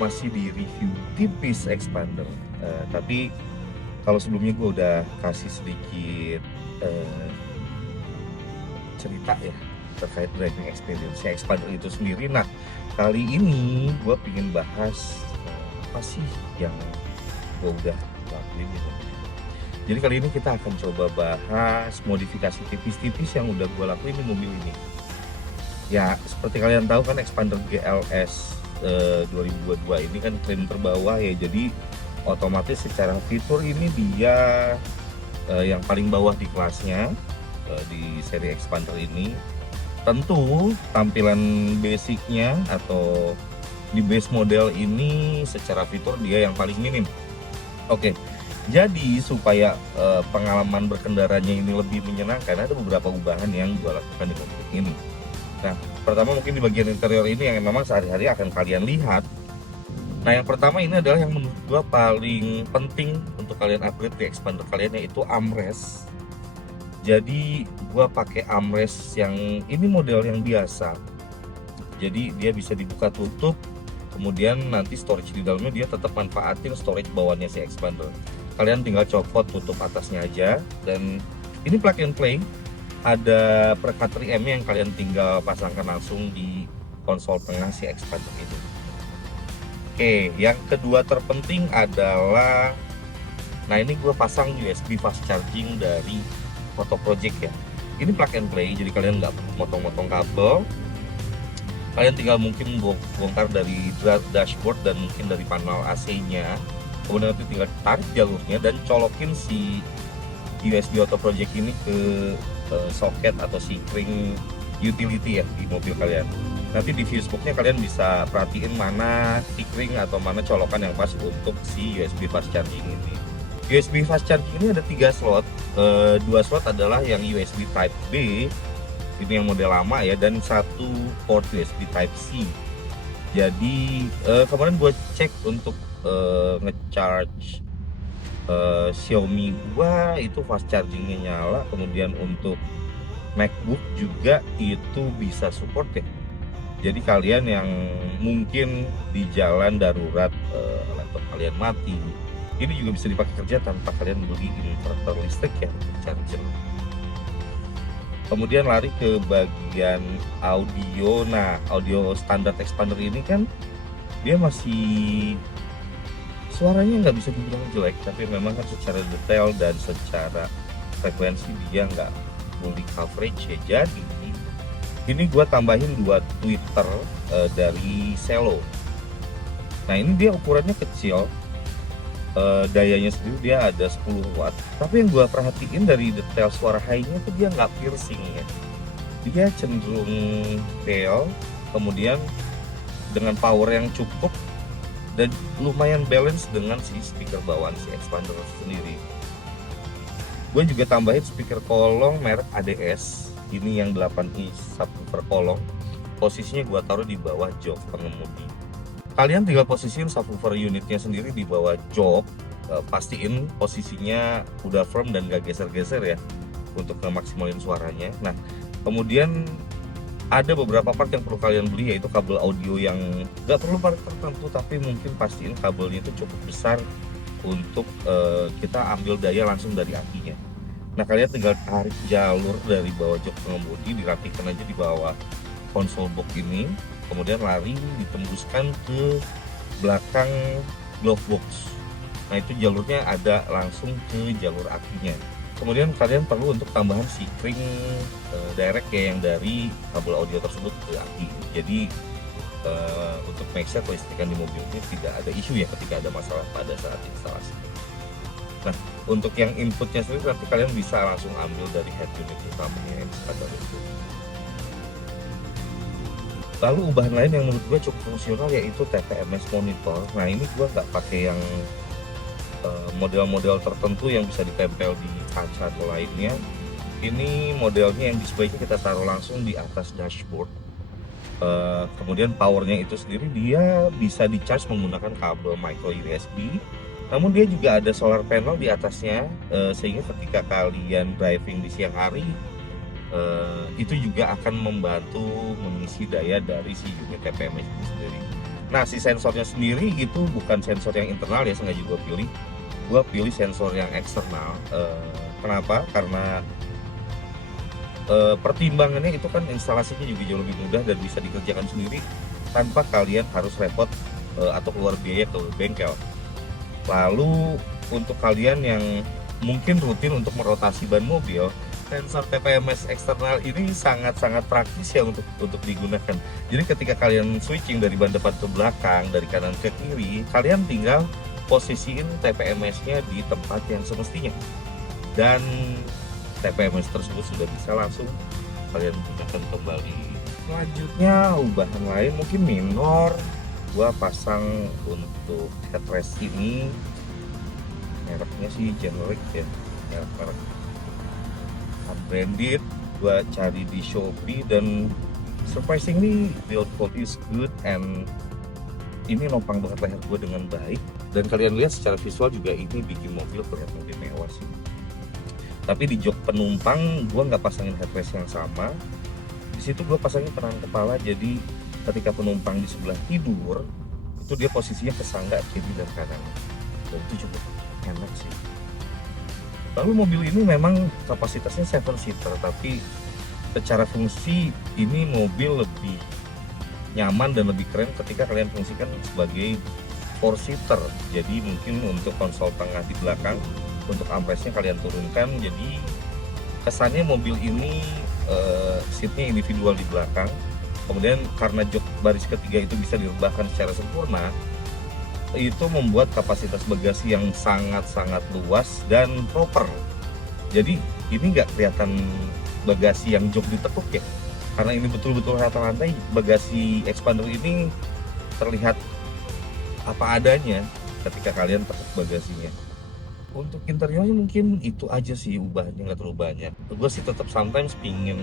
Masih di review tipis expander, tapi kalau sebelumnya gue udah kasih sedikit cerita ya terkait driving experience expander itu sendiri. Nah, kali ini gue pengen bahas apa sih yang gue udah lakuin gitu. Jadi kali ini kita akan coba bahas modifikasi tipis-tipis yang udah gue lakuin di mobil ini. Ya, seperti kalian tahu kan expander GLS 2022 ini kan trim terbawah ya, jadi otomatis secara fitur ini dia yang paling bawah di kelasnya di seri expander ini. Tentu tampilan basicnya atau di base model ini secara fitur dia yang paling minim. Oke, jadi supaya pengalaman berkendaranya ini lebih menyenangkan, ada beberapa ubahan yang gue lakukan di mobil ini. Nah, pertama mungkin di bagian interior ini yang memang sehari-hari akan kalian lihat. Nah, yang pertama ini adalah yang menurut gua paling penting untuk kalian upgrade di expander kalian, yaitu armrest. Jadi gua pakai armrest yang ini model yang biasa. Jadi dia bisa dibuka tutup, kemudian nanti storage di dalamnya dia tetap manfaatin storage bawahnya si expander. Kalian tinggal copot tutup atasnya aja, dan ini plug and play. Ada perekat 3M yang kalian tinggal pasangkan langsung di konsol tengah si expander ini. Oke, yang kedua terpenting adalah, nah ini gue pasang USB fast charging dari Auto Project ya. Ini plug and play, jadi kalian nggak perlu motong-motong kabel. Kalian tinggal mungkin bongkar dari dashboard dan mungkin dari panel AC-nya. Kemudian nanti tinggal tarik jalurnya dan colokin si USB Auto Project ini ke soket atau sikring utility ya di mobil kalian. Nanti di fusebox-nya kalian bisa perhatiin mana sikring atau mana colokan yang pas untuk si USB fast charging ini. USB fast charging ini ada 3 slot, 2 slot adalah yang USB Type B, ini yang model lama ya, dan 1 port USB Type C. Jadi kemarin gue cek untuk ngecharge Xiaomi gua itu fast chargingnya nyala, kemudian untuk MacBook juga itu bisa support ya. Jadi kalian yang mungkin di jalan darurat laptop kalian mati, ini juga bisa dipakai kerja tanpa kalian beli inverter listrik ya, charger. Kemudian lari ke bagian audio. Nah, audio standar expander ini kan dia masih suaranya nggak bisa dibilang jelek, tapi memang kan secara detail dan secara frekuensi dia nggak fully coverage ya. Jadi ini gue tambahin 2 tweeter dari Celo. Nah, ini dia ukurannya kecil, dayanya sendiri dia ada 10 watt, tapi yang gue perhatiin dari detail suara high-nya tuh dia nggak piercing ya, dia cenderung pale, kemudian dengan power yang cukup dan lumayan balance dengan si speaker bawaan si expander sendiri. Gue juga tambahin speaker kolong merek ADS, ini yang 8i subwoofer kolong. Posisinya gue taruh di bawah jok pengemudi. Kalian tinggal posisiin subwoofer unitnya sendiri di bawah jok, pastiin posisinya udah firm dan gak geser-geser ya, untuk ngemaksimalin suaranya. Nah, kemudian ada beberapa part yang perlu kalian beli, yaitu kabel audio yang nggak perlu part tertentu, tapi mungkin pastiin kabelnya itu cukup besar untuk kita ambil daya langsung dari akinya. Nah, kalian tinggal tarik jalur dari bawah jok pengemudi, dirapikan aja di bawah konsol box ini, kemudian lari ditembuskan ke belakang glove box. Nah, itu jalurnya ada langsung ke jalur akinya. Kemudian kalian perlu untuk tambahan sikring direct ya, yang dari kabel audio tersebut ke aki. Jadi untuk make sure kelistrikan di mobil ini tidak ada isu ya ketika ada masalah pada saat instalasi. Nah, untuk yang inputnya sendiri nanti kalian bisa langsung ambil dari head unit utamanya yang standar itu. Lalu ubahan lain yang menurut gue cukup fungsional yaitu TPMS monitor. Nah, ini gue nggak pakai yang model-model tertentu yang bisa ditempel di kaca atau lainnya. Ini modelnya yang displaynya kita taruh langsung di atas dashboard. Kemudian powernya itu sendiri dia bisa di charge menggunakan kabel micro USB. Namun dia juga ada solar panel di atasnya, sehingga ketika kalian driving di siang hari itu juga akan membantu mengisi daya dari si unit TPMS itu sendiri. Nah, si sensornya sendiri itu bukan sensor yang internal ya, sengaja gue pilih sensor yang eksternal. Kenapa? Karena pertimbangannya itu kan instalasinya juga jauh lebih mudah dan bisa dikerjakan sendiri tanpa kalian harus repot atau keluar biaya ke bengkel. Lalu untuk kalian yang mungkin rutin untuk merotasi ban mobil, sensor TPMS eksternal ini sangat-sangat praktis ya untuk digunakan. Jadi ketika kalian switching dari ban depan ke belakang, dari kanan ke kiri, kalian tinggal posisiin TPMS-nya di tempat yang semestinya. Dan TPMS tersebut sudah bisa langsung kalian gunakan kembali. Selanjutnya ubahan lain mungkin minor, gua pasang untuk headrest ini mereknya sih generic ya, merek unbranded. Gua cari di Shopee dan surprisingly the quality is good and ini nopang banget leher gue dengan baik, dan kalian lihat secara visual juga ini bikin mobil kelihatan lebih mewah sih. Tapi di jok penumpang gue nggak pasangin headrest yang sama, di situ gue pasangin penang kepala, jadi ketika penumpang di sebelah tidur itu dia posisinya kesangga kiri dan kanan, dan itu cukup enak sih. Lalu mobil ini memang kapasitasnya 7 seater, tapi secara fungsi ini mobil lebih nyaman dan lebih keren ketika kalian fungsikan sebagai 4 seater. Jadi mungkin untuk konsol tengah di belakang, untuk armrestnya kalian turunkan, jadi kesannya mobil ini seatnya individual di belakang. Kemudian karena jok baris ketiga itu bisa direbahkan secara sempurna, itu membuat kapasitas bagasi yang sangat-sangat luas dan proper. Jadi ini nggak kelihatan bagasi yang jok ditekuk ya, karena ini betul-betul rata lantai. Bagasi expander ini terlihat apa adanya ketika kalian tekuk bagasinya. Untuk interiornya mungkin itu aja sih ubahnya, nggak terlalu banyak. Gue sih tetap sometimes pingin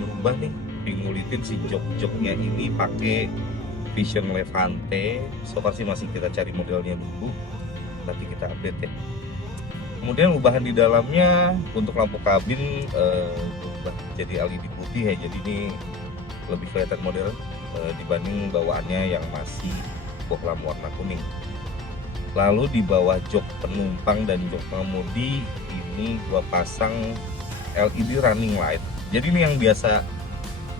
merubah nih, pingin ngulitin si jok-joknya ini pakai Vision Levante. So far sih masih kita cari modelnya dulu, nanti kita update ya. Kemudian ubahan di dalamnya untuk lampu kabin berubah jadi LED putih ya, jadi ini lebih kelihatan modern dibanding bawaannya yang masih bohlam warna kuning. Lalu di bawah jok penumpang dan jok pengemudi ini gua pasang LED running light. Jadi ini yang biasa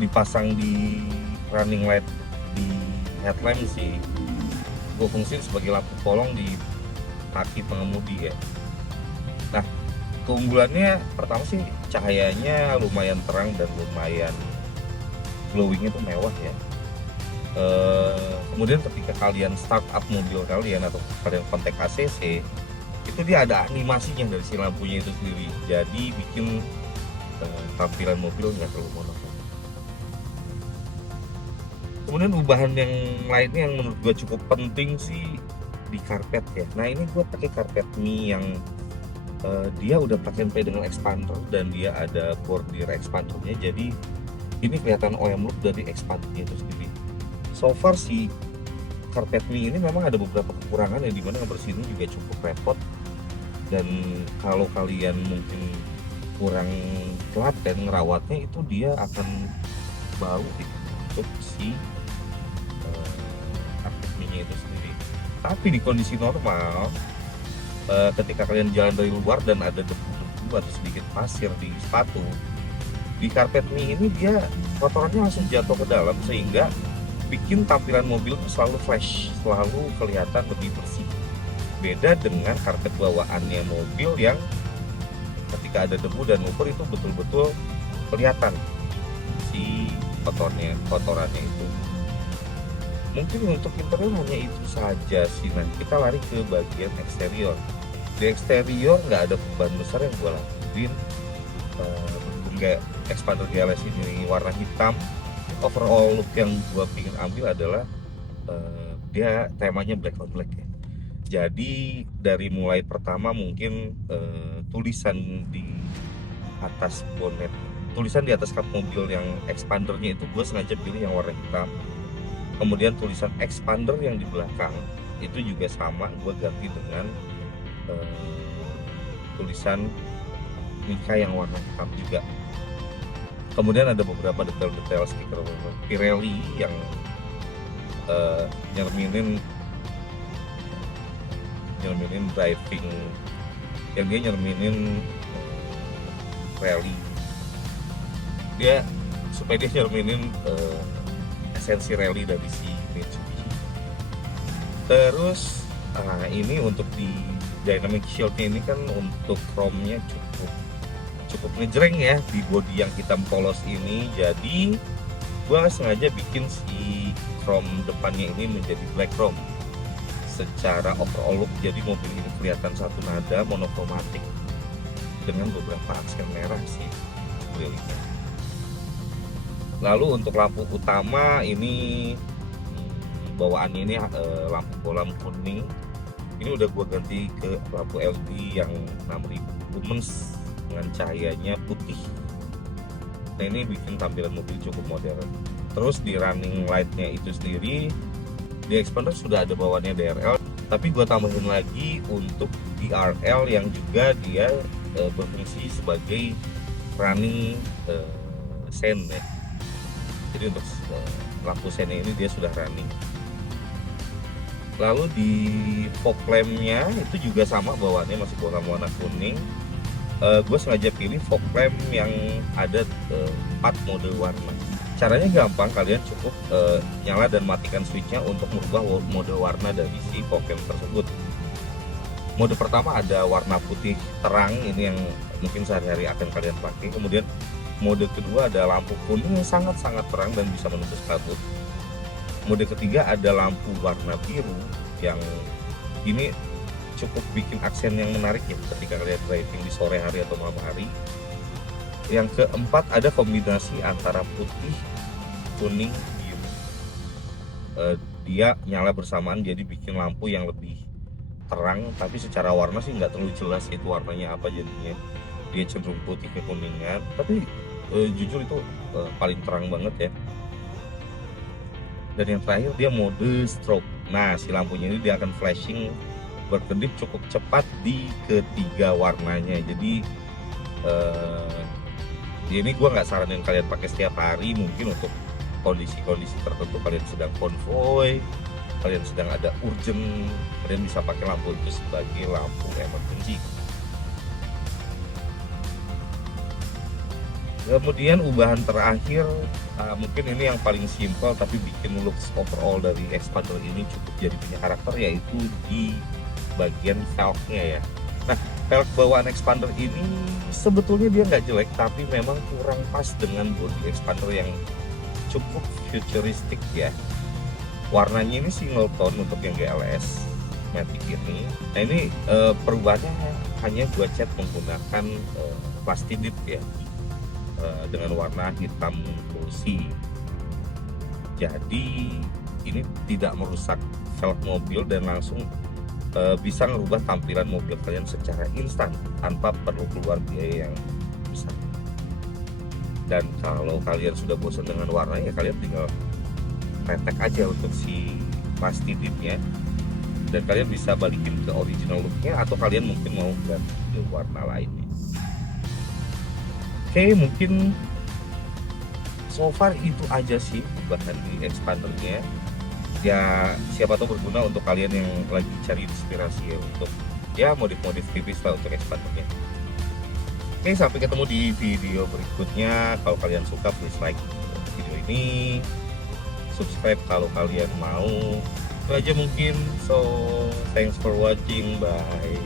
dipasang di running light di headlamp sih, gua fungsiin sebagai lampu polong di kaki pengemudi ya. Nah, keunggulannya pertama sih cahayanya lumayan terang dan lumayan glowingnya tuh mewah ya. Kemudian ketika kalian start up mobil kalian atau kalian kontak ACC, itu dia ada animasinya dari si lampunya itu sendiri, jadi bikin tampilan mobil nggak terlalu monoton. Kemudian ubahan yang lainnya yang menurut gue cukup penting sih di karpet ya. Nah ini gue pakai karpet mie yang dia udah pakai dengan expander dan dia ada bordir expandernya, jadi ini kelihatan OEM look dari expandernya itu sendiri. So far si karpet mie ini memang ada beberapa kekurangan yang dimana ngebersihinnya juga cukup repot, dan kalau kalian mungkin kurang telaten ngerawatnya, itu dia akan bau untuk si karpet mie itu sendiri. Tapi di kondisi normal, ketika kalian jalan dari luar dan ada debu-debu atau sedikit pasir di sepatu, di karpet mie ini dia kotorannya langsung jatuh ke dalam, sehingga bikin tampilan mobil itu selalu fresh, selalu kelihatan lebih bersih. Beda dengan karpet bawaannya mobil yang ketika ada debu dan lumpur itu betul-betul kelihatan si kotorannya itu. Mungkin untuk interior hanya itu saja sih. Nah, kita lari ke bagian eksterior. Di eksterior nggak ada perubahan besar yang gue lakuin. Berhubung kayak expander GLS ini warna hitam, overall look yang gue pengen ambil adalah dia temanya black on black ya. Jadi dari mulai pertama mungkin tulisan di atas bonet, tulisan di atas kap mobil yang expandernya itu gue sengaja pilih yang warna hitam. Kemudian tulisan expander yang di belakang itu juga sama, gue ganti dengan tulisan mica yang warna hitam juga. Kemudian ada beberapa detail-detail stiker Pirelli yang nyerminin driving, yang dia nyerminin rally, dia supaya dia nyerminin esensi rally dari si Mitsubishi. Terus ini untuk di dynamic shieldnya ini kan untuk chrome-nya cukup ngejreng ya di bodi yang hitam polos ini. Jadi gua sengaja bikin si chrome depannya ini menjadi black chrome secara overall look, jadi mobil ini kelihatan satu nada monokromatik dengan beberapa aksen merah sih sekelilingnya. Lalu untuk lampu utama ini bawaannya ini lampu bolam kuning, ini udah gua ganti ke lampu LED yang 6000 lumens dengan cahayanya putih. Nah ini bikin tampilan mobil cukup modern. Terus di running lightnya itu sendiri di Xpander sudah ada bawaannya DRL, tapi gue tambahin lagi untuk DRL yang juga dia berfungsi sebagai running sen ya. Jadi untuk lampu sennya ini dia sudah running. Lalu di fog lampnya itu juga sama bawaannya masih bolam warna kuning. Gue sengaja pilih fog lamp yang ada 4 mode warna. Caranya gampang, kalian cukup nyala dan matikan switchnya untuk merubah mode warna dari si fog lamp tersebut. Mode pertama ada warna putih terang, ini yang mungkin sehari-hari akan kalian pakai. Kemudian mode kedua ada lampu kuning yang sangat-sangat terang dan bisa menembus kabut. Mode ketiga ada lampu warna biru yang ini cukup bikin aksen yang menarik ya ketika kalian driving di sore hari atau malam hari. Yang keempat ada kombinasi antara putih, kuning, biru. Dia nyala bersamaan jadi bikin lampu yang lebih terang, tapi secara warna sih nggak terlalu jelas itu warnanya apa jadinya. Dia cenderung putih kekuningan, tapi jujur itu paling terang banget ya. Dan yang terakhir dia mode strobe. Nah si lampunya ini dia akan flashing berkedip cukup cepat di ketiga warnanya. Jadi ini gue nggak saranin kalian pakai setiap hari, mungkin untuk kondisi-kondisi tertentu, kalian sedang konvoy, kalian sedang ada urgent, kalian bisa pakai lampu itu sebagai lampu emergency. Kemudian ubahan terakhir, mungkin ini yang paling simpel tapi bikin looks overall dari Xpander ini cukup jadi punya karakter, yaitu di bagian velgnya ya. Nah velg bawaan Xpander ini sebetulnya dia nggak jelek, tapi memang kurang pas dengan bodi Xpander yang cukup futuristik ya. Warnanya ini single tone untuk yang GLS Matic ini. Nah ini perubahannya hanya gua cat menggunakan plastidip ya, dengan warna hitam glossy. Jadi ini tidak merusak velg mobil dan langsung bisa merubah tampilan mobil kalian secara instan tanpa perlu keluar biaya yang besar. Dan kalau kalian sudah bosan dengan warna ya kalian tinggal retek aja untuk si plastidipnya dan kalian bisa balikin ke original looknya, atau kalian mungkin mau ganti ke warna lainnya. Oke, mungkin so far itu aja sih bahan di Xpandernya. Ya siapa tahu berguna untuk kalian yang lagi cari inspirasi ya untuk ya modif-modif tipis lah untuk Xpandernya. Oke, sampai ketemu di video berikutnya. Kalau kalian suka please like video ini, subscribe kalau kalian mau. Itu aja mungkin. So thanks for watching, bye.